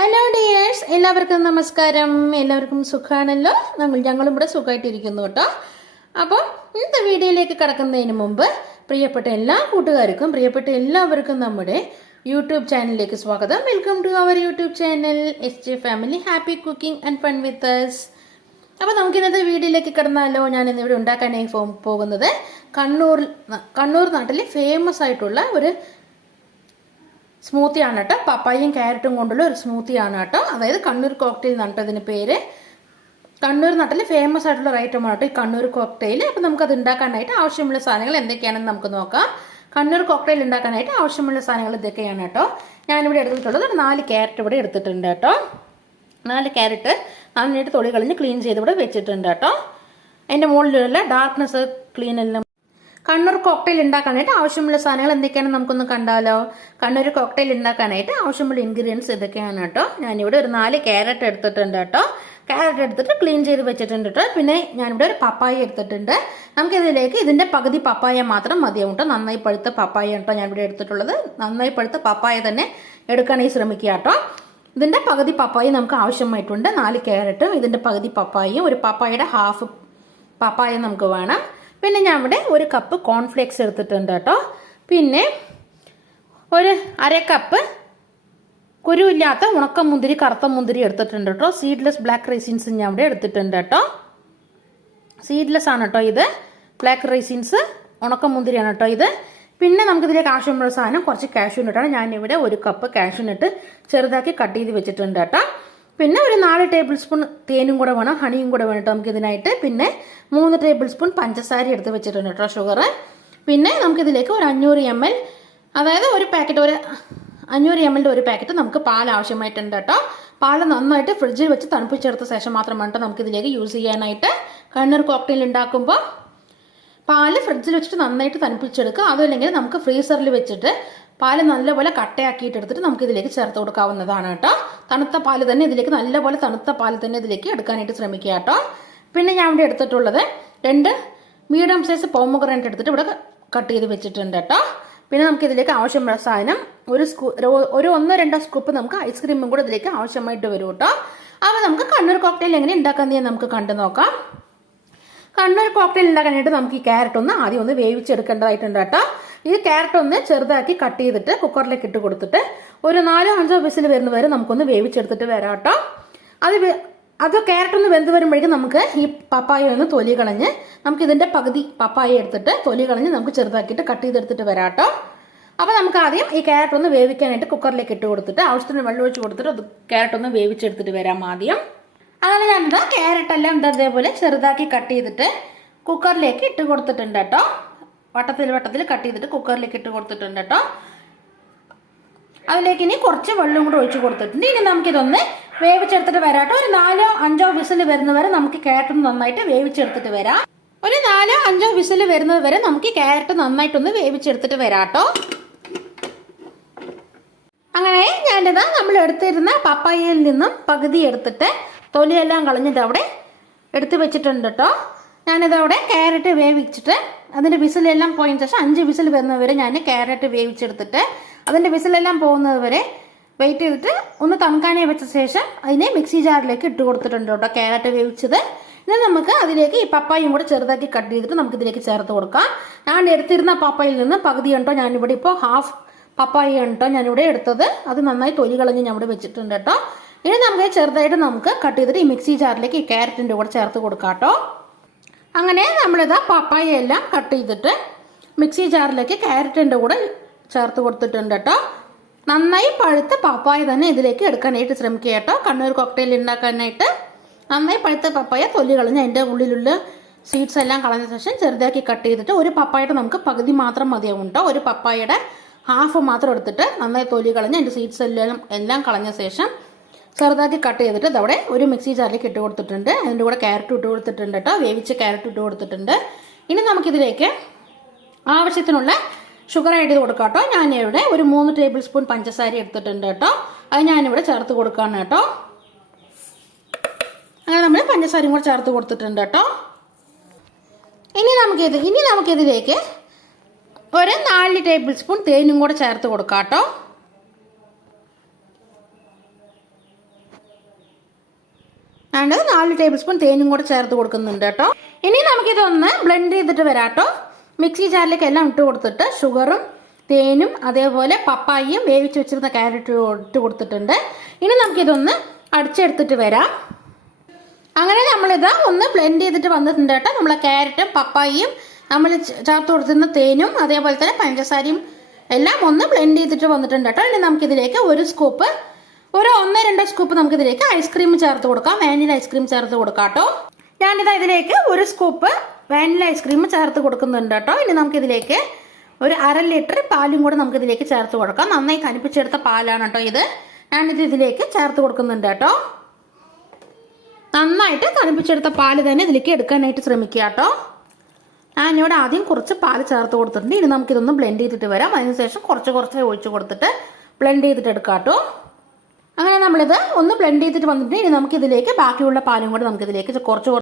Hello dears, എല്ലാവർക്കും നമസ്കാരം. എല്ലാവർക്കും സുഖമാണല്ലോ. ഞങ്ങളും ഇവിടെ സുഖമായിട്ടിരിക്കുന്നു കേട്ടോ. അപ്പോൾ ഇന്നത്തെ വീഡിയോയിലേക്ക് കടക്കുന്നതിന് മുമ്പ് പ്രിയപ്പെട്ട എല്ലാ കൂട്ടുകാർക്കും എല്ലാവർക്കും നമ്മുടെ യൂട്യൂബ് ചാനലിലേക്ക് സ്വാഗതം. Welcome to our YouTube channel SJ family happy cooking and fun with us. അപ്പോൾ നമുക്ക് ഇന്നത്തെ വീഡിയോയിലേക്ക് കടന്നാലോ. ഞാൻ ഇന്നിവിടെ ഉണ്ടാക്കാനായി പോകുന്നത് കണ്ണൂർ നാട്ടിൽ ഫേമസ് ആയിട്ടുള്ള ഒരു സ്മൂത്തിയാണ് കേട്ടോ. പപ്പായയും ക്യാരറ്റും കൊണ്ടുള്ള ഒരു സ്മൂത്തിയാണ് കേട്ടോ. അതായത് കണ്ണൂർ കോക്ടെയിൽ എന്നാണ് കേട്ടോ ഇതിന് പേര്. കണ്ണൂർ നാട്ടിൽ ഫേമസ് ആയിട്ടുള്ള ഒരു ഐറ്റമാണ് കേട്ടോ ഈ കണ്ണൂർ കോക്ടെയിൽ. അപ്പോൾ നമുക്കത് ഉണ്ടാക്കാനായിട്ട് ആവശ്യമുള്ള സാധനങ്ങൾ എന്തൊക്കെയാണെന്ന് നമുക്ക് നോക്കാം. കണ്ണൂർ കോക്ടെയിൽ ഉണ്ടാക്കാനായിട്ട് ആവശ്യമുള്ള സാധനങ്ങൾ ഇതൊക്കെയാണ് കേട്ടോ. ഞാനിവിടെ എടുത്തിട്ടുള്ളത് 4 ക്യാരറ്റ് ഇവിടെ എടുത്തിട്ടുണ്ട് കേട്ടോ. 4 ക്യാരറ്റ് നന്നായിട്ട് തൊളി കളഞ്ഞ് ക്ലീൻ ചെയ്ത് ഇവിടെ വെച്ചിട്ടുണ്ട് കേട്ടോ. അതിൻ്റെ മുകളിലുള്ള ഡാർക്ക്നെസ് ക്ലീൻ എല്ലാം. കണ്ണൂർ കോക്ടെയിൽ ഉണ്ടാക്കാനായിട്ട് ആവശ്യമുള്ള സാധനങ്ങൾ എന്തൊക്കെയാണെന്ന് നമുക്കൊന്ന് കണ്ടാലോ. കണ്ണൂർ കോക്ടെയിൽ ഉണ്ടാക്കാനായിട്ട് ആവശ്യമുള്ള ഇൻഗ്രീഡിയൻസ് ഇതൊക്കെയാണ് കേട്ടോ. ഞാനിവിടെ ഒരു 4 ക്യാരറ്റ് എടുത്തിട്ടുണ്ട് കേട്ടോ. ക്യാരറ്റ് എടുത്തിട്ട് ക്ലീൻ ചെയ്ത് വെച്ചിട്ടുണ്ട് കേട്ടോ. പിന്നെ ഞാനിവിടെ ഒരു പപ്പായ എടുത്തിട്ടുണ്ട്. നമുക്കിതിലേക്ക് ഇതിൻ്റെ പകുതി പപ്പായ മാത്രം മതിയാവും കേട്ടോ. നന്നായി പഴുത്ത പപ്പായ കേട്ടോ ഞാനിവിടെ എടുത്തിട്ടുള്ളത്. നന്നായി പഴുത്ത പപ്പായ തന്നെ എടുക്കാനായി ശ്രമിക്കുക കേട്ടോ. ഇതിൻ്റെ പകുതി പപ്പായ നമുക്ക് ആവശ്യമായിട്ടുണ്ട്. 4 ക്യാരറ്റും ഇതിൻ്റെ പകുതി പപ്പായയും ഒരു പപ്പായയുടെ ഹാഫ് പപ്പായ നമുക്ക് വേണം. പിന്നെ ഞാൻ ഇവിടെ 1 കപ്പ് കോൺഫ്ലേക്സ് എടുത്തിട്ടുണ്ട് കേട്ടോ. പിന്നെ ഒരു 1/2 കപ്പ് കുരുവില്ലാത്ത ഉണക്കമുന്തിരി കറുത്ത മുന്തിരി എടുത്തിട്ടുണ്ട് കേട്ടോ. സീഡ്ലെസ് ബ്ലാക്ക് റൈസിൻസ് ഞാൻ ഇവിടെ എടുത്തിട്ടുണ്ട് കേട്ടോ. സീഡ്ലെസ് ആണ് കേട്ടോ ഇത്. ബ്ലാക്ക് റൈസിൻസ് ഉണക്കമുന്തിരിയാണ് കേട്ടോ ഇത്. പിന്നെ നമുക്കിതിലേക്ക് ആവശ്യമുള്ള സാധനം കുറച്ച് കാഷ്യൂനട്ടാണ്. ഞാനിവിടെ 1 കപ്പ് കാഷ്യൂനട്ട് ചെറുതാക്കി കട്ട് ചെയ്ത് വെച്ചിട്ടുണ്ട് കേട്ടോ. പിന്നെ ഒരു 4 ടേബിൾ സ്പൂൺ തേനും കൂടെ വേണം, ഹണിയും കൂടെ വേണം കേട്ടോ നമുക്കിതിനായിട്ട്. പിന്നെ 3 ടേബിൾ സ്പൂൺ പഞ്ചസാര എടുത്ത് വെച്ചിട്ടുണ്ട് കേട്ടോ, ഷുഗർ. പിന്നെ നമുക്കിതിലേക്ക് ഒരു 500 ml, അതായത് ഒരു പാക്കറ്റ്, ഒരു 500 ml ഒരു പാക്കറ്റ് നമുക്ക് പാൽ ആവശ്യമായിട്ടുണ്ട് കേട്ടോ. പാൽ നന്നായിട്ട് ഫ്രിഡ്ജിൽ വെച്ച് തണുപ്പിച്ചെടുത്ത ശേഷം മാത്രം വേണ്ട നമുക്കിതിലേക്ക് യൂസ് ചെയ്യാനായിട്ട്. കണ്ണൂർ കോക്ടെയിൽ ഉണ്ടാക്കുമ്പോൾ പാല് ഫ്രിഡ്ജിൽ വെച്ചിട്ട് നന്നായിട്ട് തണുപ്പിച്ചെടുക്കുക. അതല്ലെങ്കിൽ നമുക്ക് ഫ്രീസറിൽ വെച്ചിട്ട് പാല് നല്ലപോലെ കട്ടയാക്കിയിട്ട് എടുത്തിട്ട് നമുക്ക് ഇതിലേക്ക് ചേർത്ത് കൊടുക്കാവുന്നതാണ് കേട്ടോ. തണുത്ത പാല് തന്നെ ഇതിലേക്ക്, നല്ലപോലെ തണുത്ത പാല് തന്നെ ഇതിലേക്ക് എടുക്കാനായിട്ട് ശ്രമിക്കുക കേട്ടോ. പിന്നെ ഞാൻ ഇവിടെ എടുത്തിട്ടുള്ളത് 2 മീഡിയം സൈസ് പോമോഗ്രാനൈറ്റ് എടുത്തിട്ട് ഇവിടെ കട്ട് ചെയ്ത് വെച്ചിട്ടുണ്ട് കേട്ടോ. പിന്നെ നമുക്ക് ഇതിലേക്ക് ആവശ്യമുള്ള സാധനം ഒരു 1-2 സ്കൂപ്പ് നമുക്ക് ഐസ്ക്രീമും കൂടെ ഇതിലേക്ക് ആവശ്യമായിട്ട് വരും കേട്ടോ. അപ്പോൾ നമുക്ക് കണ്ണൂർ കോക്ടെയിൽ എങ്ങനെ ഉണ്ടാക്കാമെന്ന് നമുക്ക് കണ്ടു നോക്കാം. കണ്ണൂർ കോക്ടെയിൽ ഉണ്ടാക്കാനായിട്ട് നമുക്ക് ഈ ക്യാരറ്റ് ആദ്യം ഒന്ന് വേവിച്ചെടുക്കേണ്ടതായിട്ടുണ്ട് കേട്ടോ. ഈ ക്യാരറ്റ് ഒന്ന് ചെറുതാക്കി കട്ട് ചെയ്തിട്ട് കുക്കറിലേക്ക് ഇട്ട് കൊടുത്തിട്ട് ഒരു 4-5 വിസിൽ വരുന്ന വരെ നമുക്കൊന്ന് വേവിച്ചെടുത്തിട്ട് വരാം കേട്ടോ. അത് ക്യാരറ്റ് ഒന്ന് വെന്ത് വരുമ്പോഴേക്കും നമുക്ക് ഈ പപ്പായ ഒന്ന് തൊലി കളഞ്ഞ് നമുക്ക് ഇതിൻ്റെ പകുതി പപ്പായ എടുത്തിട്ട് തൊലി കളഞ്ഞ് നമുക്ക് ചെറുതാക്കിയിട്ട് കട്ട് ചെയ്തെടുത്തിട്ട് വരാം കേട്ടോ. അപ്പോൾ നമുക്ക് ആദ്യം ഈ ക്യാരറ്റ് ഒന്ന് വേവിക്കാനായിട്ട് കുക്കറിലേക്ക് ഇട്ട് കൊടുത്തിട്ട് ആവശ്യത്തിന് വെള്ളം ഒഴിച്ച് കൊടുത്തിട്ട് അത് ക്യാരറ്റ് ഒന്ന് വേവിച്ചെടുത്തിട്ട് വരാം ആദ്യം. അങ്ങനെ ഞാനിതാ ക്യാരറ്റ് എല്ലാം ഇതേപോലെ ചെറുതാക്കി കട്ട് ചെയ്തിട്ട് കുക്കറിലേക്ക് ഇട്ട് കൊടുത്തിട്ടുണ്ട് കേട്ടോ. വട്ടത്തിൽ കട്ട് ചെയ്തിട്ട് കുക്കറിലേക്ക് ഇട്ട് കൊടുത്തിട്ടുണ്ട് കേട്ടോ. അതിലേക്ക് ഇനി കുറച്ച് വെള്ളം കൂടെ ഒഴിച്ച് കൊടുത്തിട്ടുണ്ട്. ഇനി നമുക്കിതൊന്ന് വേവിച്ചെടുത്തിട്ട് വരാം കേട്ടോ. ഒരു 4-5 വിസിൽ വരുന്നവരെ നമുക്ക് ക്യാരറ്റ് നന്നായിട്ട് വേവിച്ചെടുത്തിട്ട് വരാം. ഒരു 4-5 വിസിൽ വരുന്നത് വരെ നമുക്ക് ക്യാരറ്റ് നന്നായിട്ടൊന്ന് വേവിച്ചെടുത്തിട്ട് വരാം കേട്ടോ. അങ്ങനെ ഞാനിതാ നമ്മൾ എടുത്തിരുന്ന പപ്പായയിൽ നിന്നും പകുതി എടുത്തിട്ട് തൊലിയെല്ലാം കളഞ്ഞിട്ട് അവിടെ എടുത്ത് വെച്ചിട്ടുണ്ട് കേട്ടോ. ഞാനിതവിടെ ക്യാരറ്റ് വേവിച്ചിട്ട് അതിൻ്റെ വിസിലെല്ലാം പോയതിന് ശേഷം 5 വിസിൽ വരുന്നവരെ ഞാൻ ക്യാരറ്റ് വേവിച്ചെടുത്തിട്ട് അതിൻ്റെ വിസിലെല്ലാം പോകുന്നത് വരെ വെയിറ്റ് ചെയ്തിട്ട് ഒന്ന് തണുക്കാനേ വെച്ച ശേഷം അതിനെ മിക്സി ജാറിലേക്ക് ഇട്ട് കൊടുത്തിട്ടുണ്ട് കേട്ടോ ക്യാരറ്റ് വേവിച്ചത്. ഇനി നമുക്ക് അതിലേക്ക് ഈ പപ്പായും കൂടെ ചെറുതാക്കി കട്ട് ചെയ്തിട്ട് നമുക്ക് ഇതിലേക്ക് ചേർത്ത് കൊടുക്കാം. ഞാൻ എടുത്തിരുന്ന പപ്പായിൽ നിന്ന് പകുതി ഉണ്ടോ ഞാനിവിടെ ഇപ്പോൾ ഹാഫ് പപ്പായ ഉണ്ടോ ഞാനിവിടെ എടുത്തത്. അത് നന്നായി തൊലി കളഞ്ഞ് ഞാൻ ഇവിടെ വെച്ചിട്ടുണ്ട് കേട്ടോ. ഇനി നമുക്ക് ചെറുതായിട്ട് നമുക്ക് കട്ട് ചെയ്തിട്ട് ഈ മിക്സി ജാറിലേക്ക് ഈ ക്യാരറ്റിൻ്റെ കൂടെ ചേർത്ത് കൊടുക്കാം കേട്ടോ. അങ്ങനെ നമ്മളിതാ പപ്പായ എല്ലാം കട്ട് ചെയ്തിട്ട് മിക്സി ജാറിലേക്ക് ക്യാരറ്റിൻ്റെ കൂടെ ചേർത്ത് കൊടുത്തിട്ടുണ്ട് കേട്ടോ. നന്നായി പഴുത്ത പപ്പായ തന്നെ ഇതിലേക്ക് എടുക്കാനായിട്ട് ശ്രമിക്കുക കേട്ടോ. കണ്ണൂർ കോക്ടെയിൽ ഉണ്ടാക്കാനായിട്ട് നന്നായി പഴുത്ത പപ്പായ തൊലി കളഞ്ഞ് അതിൻ്റെ ഉള്ളിലുള്ള സീഡ്സ് എല്ലാം കളഞ്ഞ ശേഷം ചെറുതാക്കി കട്ട് ചെയ്തിട്ട് ഒരു പപ്പായയുടെ നമുക്ക് പകുതി മാത്രം മതിയാവും കേട്ടോ. ഒരു പപ്പായയുടെ ഹാഫ് മാത്രം എടുത്തിട്ട് നന്നായി തൊലി കളഞ്ഞ് അതിൻ്റെ സീഡ്സ് എല്ലാം കളഞ്ഞ ശേഷം ചെറുതാക്കി കട്ട് ചെയ്തിട്ട് ഇതവിടെ ഒരു മിക്സി ജാറിലേക്ക് ഇട്ട് കൊടുത്തിട്ടുണ്ട്. അതിൻ്റെ കൂടെ ക്യാരറ്റ് ഇട്ട് കൊടുത്തിട്ടുണ്ട് കേട്ടോ. വേവിച്ച് ക്യാരറ്റ് ഇട്ട് കൊടുത്തിട്ടുണ്ട്. ഇനി നമുക്കിതിലേക്ക് ആവശ്യത്തിനുള്ള ഷുഗർ ആഡ് ചെയ്ത് കൊടുക്കാം കേട്ടോ. ഞാനിവിടെ ഒരു 3 ടേബിൾ സ്പൂൺ പഞ്ചസാര എടുത്തിട്ടുണ്ട് കേട്ടോ. അത് ഞാനിവിടെ ചേർത്ത് കൊടുക്കുകയാണ് കേട്ടോ. അങ്ങനെ നമ്മൾ പഞ്ചസാരയും കൂടെ ചേർത്ത് കൊടുത്തിട്ടുണ്ട് കേട്ടോ. ഇനി നമുക്കിതിലേക്ക് ഒരു 4 ടേബിൾ സ്പൂൺ തേനും കൂടെ ചേർത്ത് കൊടുക്കാം കേട്ടോ. ഞാൻ 4 ടേബിൾ സ്പൂൺ തേനും കൂടെ ചേർത്ത് കൊടുക്കുന്നുണ്ട് കേട്ടോ. ഇനി നമുക്കിതൊന്ന് ബ്ലെൻഡ് ചെയ്തിട്ട് വരാം കേട്ടോ. മിക്സി ജാറിലേക്ക് എല്ലാം ഇട്ട് കൊടുത്തിട്ട് ഷുഗറും തേനും അതേപോലെ പപ്പായയും വേവിച്ച് വെച്ചിരുന്ന ക്യാരറ്റ് ഇട്ട് കൊടുത്തിട്ടുണ്ട്. ഇനി നമുക്കിതൊന്ന് അടിച്ചെടുത്തിട്ട് വരാം. അങ്ങനെ നമ്മളിത് ഒന്ന് ബ്ലെൻഡ് ചെയ്തിട്ട് വന്നിട്ടുണ്ട് കേട്ടോ. നമ്മളെ ക്യാരറ്റും പപ്പായയും നമ്മൾ ചേർത്ത് കൊടുത്തിരുന്ന തേനും അതേപോലെ തന്നെ പഞ്ചസാരയും എല്ലാം ഒന്ന് ബ്ലെൻഡ് ചെയ്തിട്ട് വന്നിട്ടുണ്ട് കേട്ടോ. ഇനി നമുക്കിതിലേക്ക് ഒരു 1-2 സ്കൂപ്പ് നമുക്കിതിലേക്ക് ഐസ്ക്രീം ചേർത്ത് കൊടുക്കാം. വാനില ഐസ്ക്രീം ചേർത്ത് കൊടുക്കാം കേട്ടോ. ഞാനിതാ ഇതിലേക്ക് 1 സ്കൂപ്പ് വാനില ഐസ്ക്രീം ചേർത്ത് കൊടുക്കുന്നുണ്ട് കേട്ടോ. ഇനി നമുക്കിതിലേക്ക് ഒരു 1/2 ലിറ്റർ പാലും കൂടെ നമുക്കിതിലേക്ക് ചേർത്ത് കൊടുക്കാം. നന്നായി തണുപ്പിച്ചെടുത്ത പാലാണ് കേട്ടോ ഇത്. ഞാനിത് ഇതിലേക്ക് ചേർത്ത് കൊടുക്കുന്നുണ്ട് കേട്ടോ. നന്നായിട്ട് തണുപ്പിച്ചെടുത്ത പാല് തന്നെ ഇതിലേക്ക് എടുക്കാനായിട്ട് ശ്രമിക്കുക കേട്ടോ. ഞാനിവിടെ ആദ്യം കുറച്ച് പാല് ചേർത്ത് കൊടുത്തിട്ടുണ്ട്. ഇനി നമുക്കിതൊന്ന് ബ്ലെൻഡ് ചെയ്തിട്ട് വരാം. അതിനുശേഷം കുറച്ച് ഒഴിച്ച് കൊടുത്തിട്ട് ബ്ലെൻഡ് ചെയ്തിട്ട് എടുക്കാം കേട്ടോ. അങ്ങനെ നമ്മളിത് ഒന്ന് ബ്ലെൻഡ് ചെയ്തിട്ട് വന്നിട്ട് ഇനി നമുക്കിതിലേക്ക് ബാക്കിയുള്ള പാലും കൂടെ നമുക്കിതിലേക്ക് കുറച്ച്